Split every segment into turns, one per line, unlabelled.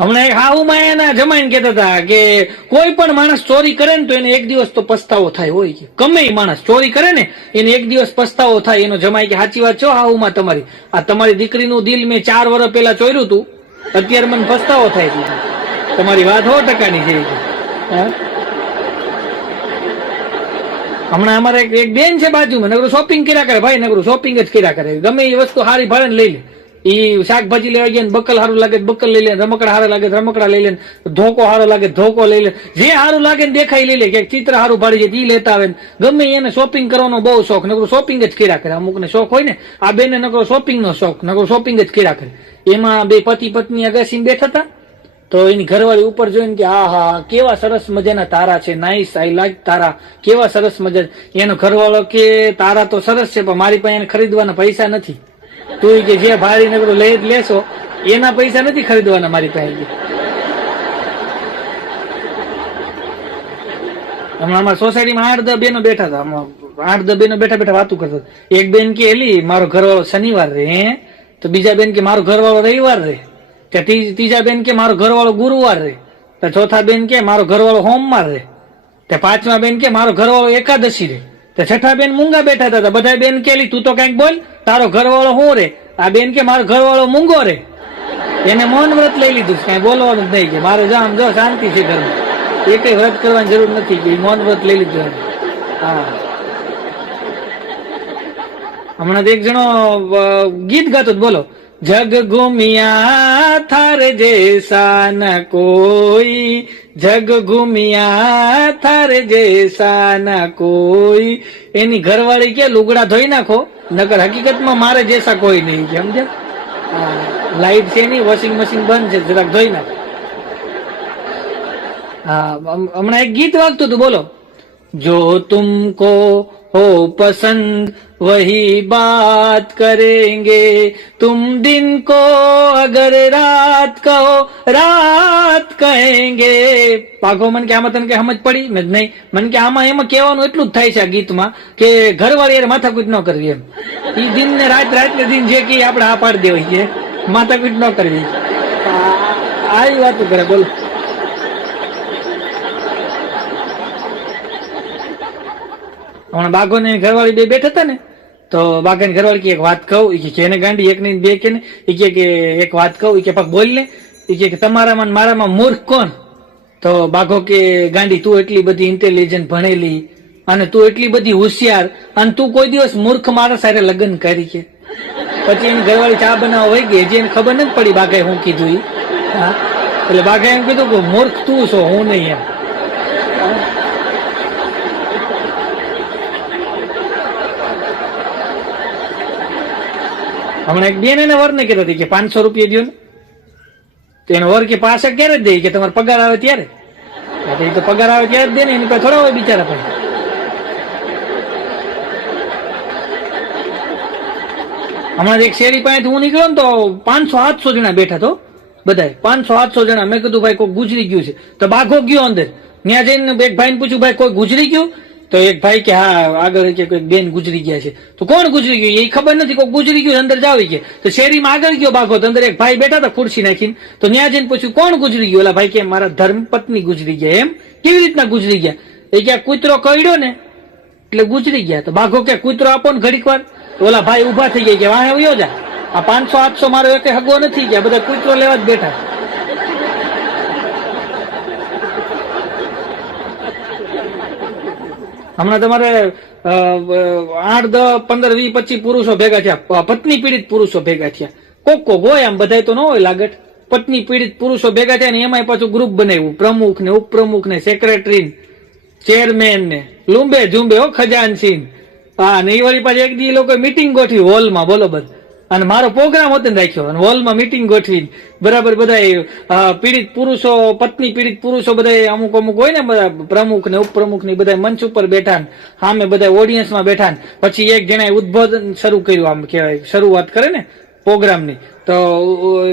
હમણાં એક હાહુમાં એના જમાઈને કહેતા હતા કે કોઈ પણ માણસ ચોરી કરે ને તો એને એક દિવસ તો પસ્તાવો થાય, હોય કે. ગમે માણસ ચોરી કરે ને, એને એક દિવસ પસ્તાવો થાય. એનો જમાઈ કે સાચી વાત છો હાહુમાં તમારી. આ તમારી દીકરીનું દિલ મેં ચાર વર્ષ પહેલા ચોર્યું હતું અત્યારે મને પસ્તાવો થાય છે. તમારી વાત હો ટકાની છે. હા? હમણાં અમારે એક- બેન છે બાજુમાં નગરું શોપિંગ કર્યા કરે, ભાઈ નગરું શોપિંગ જ કર્યા કરે. ગમે એ વસ્તુ સારી ભાડે લઈ લે. એ શાકભાજી લેવા ગયા બકલ સારું લાગે બકલ લઈ લે, રમકડા સારા લાગે રમકડા લઈ લે ધોકો સારો લાગે ધોકો લઈ લે. જે સારું લાગે ને દેખાય લઈ લે કે ચિત્ર સારું ભાડી જાય એ લેતા આવે ગમે એને શોપિંગ કરવાનો બહુ શોખ, નકરું શોપિંગ જ કર્યા કરે. અમુક ને શોખ હોય ને, આ બેને નકરો શોપિંગ નો શોખ, નકરો શોપિંગ જ કર્યા કરે. એમાં બે પતિ પત્ની અગાસી બેઠા હતા. તો એની ઘરવાળી ઉપર જોઈને કે, હા હા કેવા સરસ મજાના તારા છે નાઈસ આઈ લાઈક તારા. કેવા સરસ મજા એનો ઘરવાળો કે, તારા તો સરસ છે, પણ મારી પાસે એને ખરીદવાના પૈસા નથી. તું કે, જે ભારી નગરું લઈ લેશો. એના પૈસા નથી ખરીદવાના મારી પાસે. હમણાં અમારા સોસાયટીમાં આઠ દસ બેનો બેઠા હતા. આઠ દસ બેનો બેઠા બેઠા વાતું કરતા એક બેન કે, એલી, મારો ઘરવાળો શનિવાર રે, હે? તો બીજા બેન કે, મારો ઘરવાળો રવિવાર રે. કે ત્રીજા બેન કે મારો ઘરવાળો ગુરુવાર રે, તો ચોથા બેન કે મારો ઘરવાળો સોમવાર રે, તે પાંચમા બેન કે મારો ઘરવાળો એકાદશી રે, તો છઠ્ઠા બેન મૂંગા બેઠા હતા બધા બેન કે તું તો કંઈક બોલ, તારો ઘરવાળો હું રે, આ બેન કે મારો ઘરવાળો મૂંગો રે. એને મૌન વ્રત લઈ લીધું કઈ બોલવાનું જ નહીં કે, મારે જામ, જો, શાંતિ છે ઘરમાં. એ કઈ વ્રત કરવાની જરૂર નથી કે મૌન વ્રત લઈ લીધું હા. હમણાં એક જણો ગીત ગાતો બોલો. જગ ઘુમિયા થર જૈસા ન કોઈ. જગ ઘુમિયા થર જૈસા ન કોઈ. એની ઘરવાળી કે લુગડા ધોઈ નાખો, નકર હકીકતમાં મારે જેસા કોઈ નહીં છે સમજે લાઈટ છે નહીં વોશિંગ મશીન બંધ છે, જરાક ધોઈ નાખો. હા હમણાં એક ગીત વાગતું હતું, બોલો. જો તુમકો हो पसंद वही बात करेंगे तुम दिन को अगर रात કહો રાત કહેંગે પાઘો મને કે આમાં તને કે સમજ પડી મેં કીધું, નહીં મને કે આમાં એમાં કહેવાનું એટલું જ થાય છે આ ગીતમાં કે ઘરવાળી યાર માથાકૂટ ન કરવી એમ ઈ દિન ને રાત રાત ને દિન જે કે આપણે આ પાડી દેવાય છે માથાકૂટ ન કરવી આ- આવી વાતો કરે બોલો હમણાં બાઘો ને ઘરવાળી બે બેઠા હતા ને, તો બાઘા ઘરવાળી કે એક વાત કહું. કે જેને ગાંડી એક નહીં બે કે એ કે કે, એક વાત કહું. એ કે પાક બોલ ને. એ કે, તમારામાં મારામાં મૂર્ખ કોણ? તો બાઘો કે, ગાંડી, તું એટલી બધી ઇન્ટેલિજન્ટ ભણેલી અને તું એટલી બધી હોશિયાર અને તું કોઈ દિવસ મૂર્ખ મારા સાથે લગ્ન કરી કે. પછી એની ઘરવાળી ચા બનાવવા વહી ગઈ, હજી એને ખબર નથી પડી બાઘાએ હું કીધું એટલે બાઘાએ એમ કીધું કે, મૂર્ખ તું છો, હું નહીં એમ. હમણાં એક બેન એને વર ને કહેતા હતી કે પાંચસો રૂપિયા દો ને. તો એનો વર કે પાસે ક્યારે દે? કે તમારો પગાર આવે ત્યારે. એ તો પગાર આવે ત્યારે જ દે ને, એની પાસે થોડા હોય બિચારા પણ. હમણાં એક શેરી પાસેથી હું નીકળ્યો ને તો પાંચસો આઠસો જણા બેઠા તો બધા પાંચસો આઠસો જણા. મેં કીધું, ભાઈ કોઈ ગુજરી ગયું છે. તો બાઘો ગયો અંદર. ત્યાં જઈને એક ભાઈને પૂછ્યું, ભાઈ, કોઈ ગુજરી ગયું? તો એક ભાઈ કે, હા, આગળ કે બેન ગુજરી ગયા છે. તો કોણ ગુજરી ગયું? એ ખબર નથી કોઈ ગુજરી ગયું અંદર જાવ કે તો શેરીમાં આગળ ગયો બાઘો તો અંદર એક ભાઈ બેઠા હતા ખુરશી નાખીને. તો ત્યાં જઈને પૂછ્યું, કોણ ગુજરી ગયું? ઓલા ભાઈ કે, મારા ધર્મપત્ની ગુજરી ગયા. એમ? કેવી રીતના ગુજરી ગયા? એ કે આ કૂતરો કઈડ્યો ને. એટલે ગુજરી ગયા. તો બાઘો કે, કૂતરો આપો ને ઘડીક વાર. ઓલા ભાઈ ઊભા થઈ ગયા કે, વાહે વયો આ પાંચસો, આઠસો મારો એક હગો નથી ગયા બધા કૂતરો લેવા જ બેઠા હમણાં તમારે આઠ, દસ, પંદર, વીસ, પચીસ પુરુષો ભેગા થયા. પત્ની પીડિત પુરુષો ભેગા થયા. કોક કોક હોય આમ, બધાય તો ન હોય લાગત. પત્ની પીડિત પુરુષો ભેગા થયા ને એમાંય પાછું ગ્રુપ બનાવ્યું. પ્રમુખ ને ઉપપ્રમુખ ને સેક્રેટરી ચેરમેન ને, લુંબે ઝુંબે, હો, ખજાનસિંહ. હા ને એ વળી પાછી એક દી લોકો મીટિંગ ગોઠવી હોલમાં બરોબર અને મારો પ્રોગ્રામ હતો રાખ્યો. અને હોલમાં મીટિંગ ગોઠવી. બરાબર બધા પીડિત પુરુષો, પત્ની પીડિત પુરુષો બધા અમુક અમુક હોય ને બધા પ્રમુખ ને ઉપપ્રમુખ ને બધા મંચ ઉપર બેઠા સામે બધા ઓડિયન્સમાં બેઠા પછી એક જણાએ ઉદબોધન શરૂ કર્યું, આમ કહેવાય, શરૂઆત કરે ને પ્રોગ્રામની તો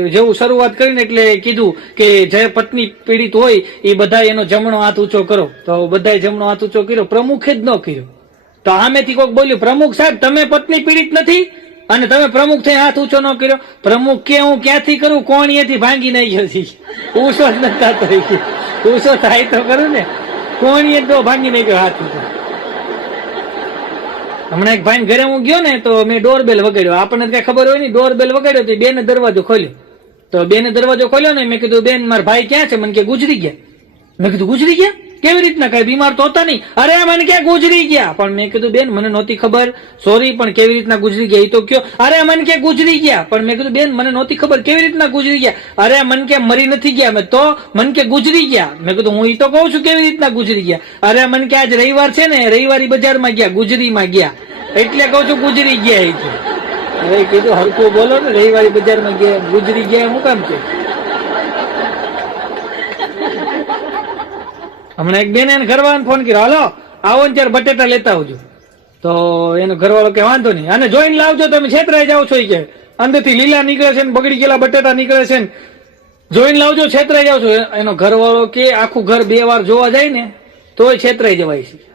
જેવું શરૂઆત કરીને એટલે કીધું કે જે પત્ની પીડિત હોય એ બધા એનો જમણો હાથ ઊંચો કરો. તો બધાએ જમણો હાથ ઊંચો કર્યો. પ્રમુખે જ ન કર્યો. તો આમેથી કોઈક બોલ્યું, પ્રમુખ સાહેબ, તમે પત્ની પીડિત નથી? અને તમે પ્રમુખ થઈ હાથ ઊંચો ન કર્યો? પ્રમુખ કે હું ક્યાંથી કરું? કોણ અહીંયાથી ભાંગી નહીં છે ઊંચો જ નથી થતો ઊંચો થાય તો કરું ને. કોણ તો ભાંગી નહીં ગયો હાથ ઊંચો? હમણાં એક ભાઈ ઘરે હું ગયો ને તો મેં ડોરબેલ વગાડ્યો. આપણને કઈ ખબર હોય નહીં, ડોરબેલ વગાડ્યો તો બેને દરવાજો ખોલ્યો. તો બેને દરવાજો ખોલ્યો ને, મેં કીધું, બેન, મારા ભાઈ ક્યાં છે? મને કે, ગુજરી ગયા. મેં કીધું, ગુજરી ગયા? કેવી રીતના? કઈ બીમાર તો હતા નહીં. અરે મને ક્યાં ગુજરી ગયા? પણ મેં કીધું, બેન, મને નહોતી ખબર. સોરી પણ કેવી રીતના ગુજરી ગયા? એ તો કયો. અરે મને કે ગુજરી ગયા? પણ મેં કીધું, બેન, મને નહોતી ખબર. કેવી રીતના ગુજરી ગયા? અરે મને ક્યાં મરી નથી ગયા? મેં તો મને કે ગુજરી ગયા? મેં કીધું, હું એ તો કહું છું કેવી રીતના ગુજરી ગયા? અરે મને કે આજ રવિવાર છે ને, રવિવારી બજારમાં ગયા, ગુજરીમાં ગયા. એટલે કહું છું ગુજરી ગયા એ કીધું હરકું બોલો ને, રવિવારી બજારમાં ગયા, ગુજરી ગયા, હું કામ છે હમણાં એક બેન એને ઘરવાળાને ફોન કર્યો, હાલો, આવો ને ત્યારે બટેટા લેતા આવજો. તો એનો ઘરવાળો કે વાંધો નહીં અને જોઈને લાવજો, તમે છેતરાઈ જાઓ છો એ કે. અંદરથી લીલા નીકળે છે ને, બગડી ગયેલા બટેટા નીકળે છે ને. જોઈને લાવજો, છેતરાઈ જાવ છો. એનો ઘરવાળો કે, આખું ઘર બે વાર જોવા જાય ને, તોય છેતરાઈ જવાય છે.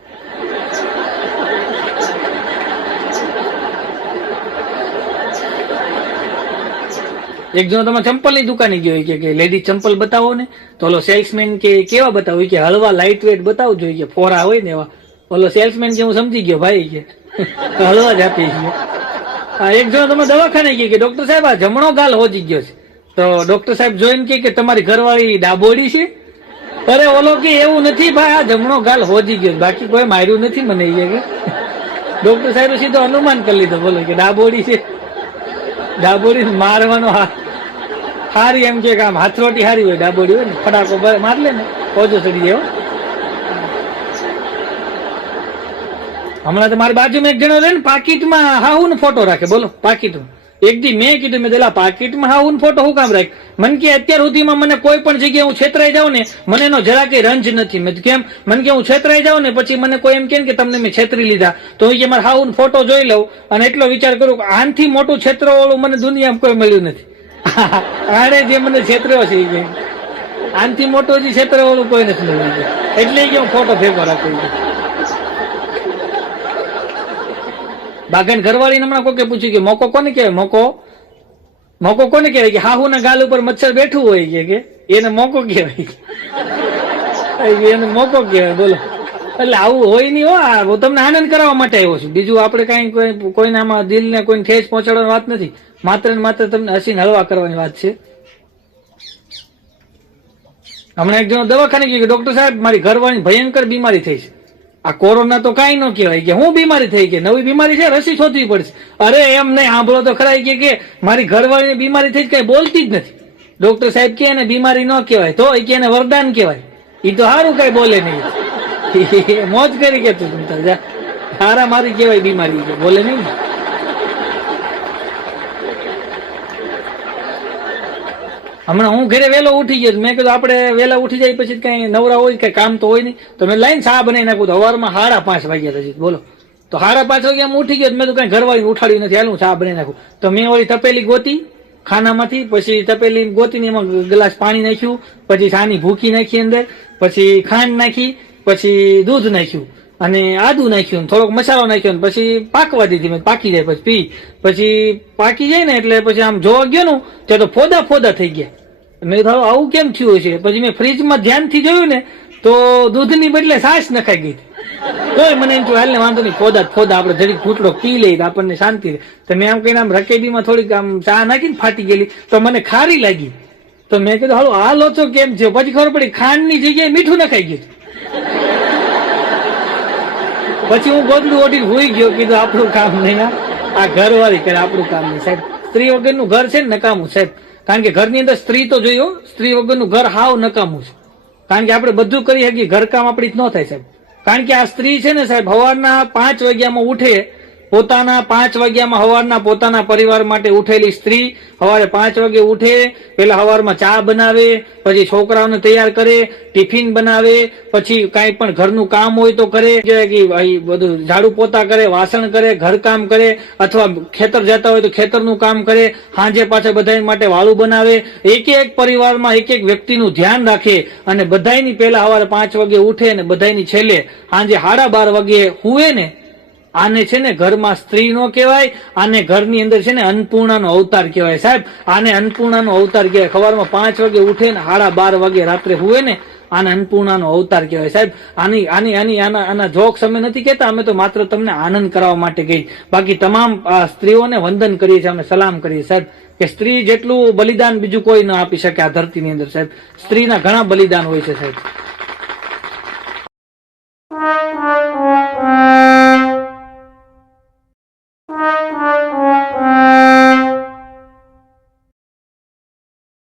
એક જણો તમે ચંપલની દુકાને ગયો કે કે લેડી ચંપલ બતાવો ને, તો ઓલો સેલ્સમેન કે કેવા બતાવો? કે હળવા લાઇટ વેટ બતાવજો જોઈએ કે ફોરા હોય ને એવા. ઓલો સેલ્સમેન કે હું સમજી ગયો ભાઈ કે હળવા જ આપી હા એક જણો તમે દવાખાને ગયો કે ડોક્ટર સાહેબ, આ જમણો ગાલ હોજી ગયો છે. તો ડોક્ટર સાહેબ જોઈને કે તમારી ઘરવાળી ડાબોડી છે? અરે ઓલો કે એવું નથી ભાઈ, આ જમણો ગાલ હોજી ગયો બાકી કોઈ માર્યું નથી મને કે. ડોક્ટર સાહેબ સીધો અનુમાન કરી લીધો, બોલો કે ડાબોડી છે. ડાબોડી મારવાનો હારી એમ કે આમ હાથરોટી હારી હોય ડાબોડી હોય ને, ફટાકો માર લે ને, પોજો ચડી જાય હમણાં તો મારી બાજુમાં એક જણો રહે ને, પાકીટમાં હાહુ ફોટો રાખે, બોલો, પાકીટમાં. એક દી મેં કીધું, મેં પેલા પાકીટમાં હાહુ ફોટો હું કામ રાખ મને કે અત્યાર સુધીમાં મને કોઈ પણ જગ્યાએ હું છેતરાઈ જાઉં ને, મને એનો જરા કઈ રંજ નથી. મેં કેમ, મને કે હું છેતરાઈ જાઉં ને, પછી મને કોઈ એમ કે કે તમને મેં છેતરી લીધા. તો એ મારે હું ફોટો જોઈ લઉં અને એટલો વિચાર કરું કે આનથી મોટું છેતરવાળું મને દુનિયામાં કોઈ મળ્યું નથી. આણે જે મને છેતર્યો છે એ આનથી મોટો જે છેતરવાળું કોઈ નથી મળ્યું. એટલે કે હું ફોટો ભેગો રાખું ઈ કે. બાગન ઘરવાળીને હમણાં કોકે પૂછ્યું કે મોકો કોને કહેવાય? મોકો? મોકો કોને કહેવાય કે હાહુ ના ગાલ ઉપર મચ્છર બેઠું હોય કે એને મોકો કહેવાય. એને મોકો કહેવાય, બોલો. એટલે આવું હોય નહીં હો તમને આનંદ કરાવવા માટે આવ્યો છું. બીજું આપણે કઈ કોઈ કોઈને આમાં દિલને કોઈ ઠેસ પહોંચાડવાની વાત નથી. માત્ર ને માત્ર તમને હસીને હળવા કરવાની વાત છે. હમણાં એક જણો દવાખાને ગયો કે ડોક્ટર સાહેબ, મારી ઘરવાળી ભયંકર બીમારી થઈ છે. આ કોરોના તો કાંઈ ન કહેવાય કે હું બીમારી થઈ ગઈ, નવી બીમારી છે, રસી શોધવી પડશે. અરે એમ નહીં, સાંભળો તો ખરા કે કે મારી ઘરવાળીને બીમારી થઈ કઈ બોલતી જ નથી. ડોક્ટર સાહેબ કે એને બીમારી ન કહેવાય તો એ કે એને વરદાન કહેવાય. એ તો સારું કઈ બોલે નહીં. મોજ કરી કે તું તારા મારી કહેવાય બીમારી બોલે નહીં હમણાં હું ઘરે વહેલો ઉઠી ગયો મેં કીધું, આપણે વહેલા ઉઠી જાય પછી કઈ નવરા હોય કઈ કામ તો હોય નહીં. તો મેં લાઈન ચા બનાવી નાખું. સવારમાં સાડા પાંચ વાગ્યા પછી. બોલો. તો સાડા પાંચ વાગ્યા ઉઠી ગયો મેં તો કઈ ઘરવાળી ઉઠાડ્યું નથી. હાલ, હું ચા બનાવી નાખું. તો મેં ઓલી તપેલી ગોતી ખાનામાંથી. પછી તપેલી ગોતીને એમાં ગ્લાસ પાણી નાખ્યું. પછી સાની ભૂકી નાખી અંદર. પછી ખાંડ નાખી. પછી દૂધ નાખ્યું. અને આદુ નાખ્યું, થોડોક મસાલો નાખ્યો ને પછી પાકવા દીધી મેં, પાકી જાય પછી પી પછી પાકી જાય ને એટલે પછી આમ જોવા ગયો ને ત્યાં તો ફોદા ફોદા થઈ ગયા. મેં કીધું આવું કેમ થયું છે પછી મેં ફ્રીજમાં ધ્યાનથી જોયું ને, તો દૂધની બદલે છાશ નખાઈ ગઈ તોય મને એમ થયું હાલને વાંધો નહીં, ફોદા ફોદા, આપણે જરીક ઘૂંટડો પી લઈએ આપણને શાંતિ રહે. તો મેં આમ કહીને આમ રકેબીમાં થોડીક આમ ચા નાખીને ફાટી ગયેલી, તો મને ખારી લાગી. તો મેં કીધું, હાલો, આ લોચો કેમ છે પછી ખબર પડી, ખાંડની જગ્યાએ મીઠું નખાઈ ગયું પછી હું ગોદડું ઓઢી હોઈ ગયો, કીધું આપણું કામ નહીં આ. ઘરવાળી કરે, આપણું કામ નહીં. સાહેબ, સ્ત્રી વગરનું ઘર છે ને નકામું, સાહેબ. કારણ કે ઘરની અંદર સ્ત્રી તો જોયો સ્ત્રી વગરનું ઘર હાવ નકામું છે. કારણ કે આપણે બધું કરી શકીએ, ઘરકામ આપણી જ ન થાય, સાહેબ. કારણ કે આ સ્ત્રી છે ને, સાહેબ સવારના પાંચ વાગ્યામાં ઉઠે પોતાના પાંચ વાગ્યામાં સવારના પોતાના પરિવાર માટે ઉઠેલી સ્ત્રી સવારે પાંચ વાગે ઉઠે, પેલા સવારમાં ચા બનાવે, પછી છોકરાઓને તૈયાર કરે, ટિફિન બનાવે, પછી કાંઈ પણ ઘરનું કામ હોય તો કરે કે બધું ઝાડુ પોતા કરે, વાસણ કરે, ઘરકામ કરે, અથવા ખેતર જતા હોય તો ખેતરનું કામ કરે સાંજે પાછા બધા માટે વાળું બનાવે. એક એક પરિવારમાં એક એક વ્યક્તિનું ધ્યાન રાખે અને બધાયની પહેલા સવારે પાંચ વાગે ઉઠે અને બધાયની છેલ્લે સાંજે સાડા બાર વાગે હુએ ને આને છે ને ઘરમાં સ્ત્રી નો કહેવાય, આને ઘરની અંદર છે ને અન્નપૂર્ણાનો અવતાર કહેવાય. સાહેબ, આને અન્નપૂર્ણાનો અવતાર કહેવાય. ખબરમાં પાંચ વાગે ઉઠે ને સાડા બાર વાગે રાત્રે હુએ ને, આને અન્નપૂર્ણાનો અવતાર કહેવાય. સાહેબ, આની આની આની, આના આના જોક્સ અમે નથી કહેતા, અમે તો માત્ર તમને આનંદ કરાવવા માટે કહી બાકી તમામ સ્ત્રીઓને વંદન કરીએ છીએ, અમે સલામ કરીએ. સાહેબ, કે સ્ત્રી જેટલું બલિદાન બીજું કોઈ ન આપી શકે આ ધરતીની અંદર, સાહેબ. સ્ત્રીના ઘણા બલિદાન હોય છે, સાહેબ.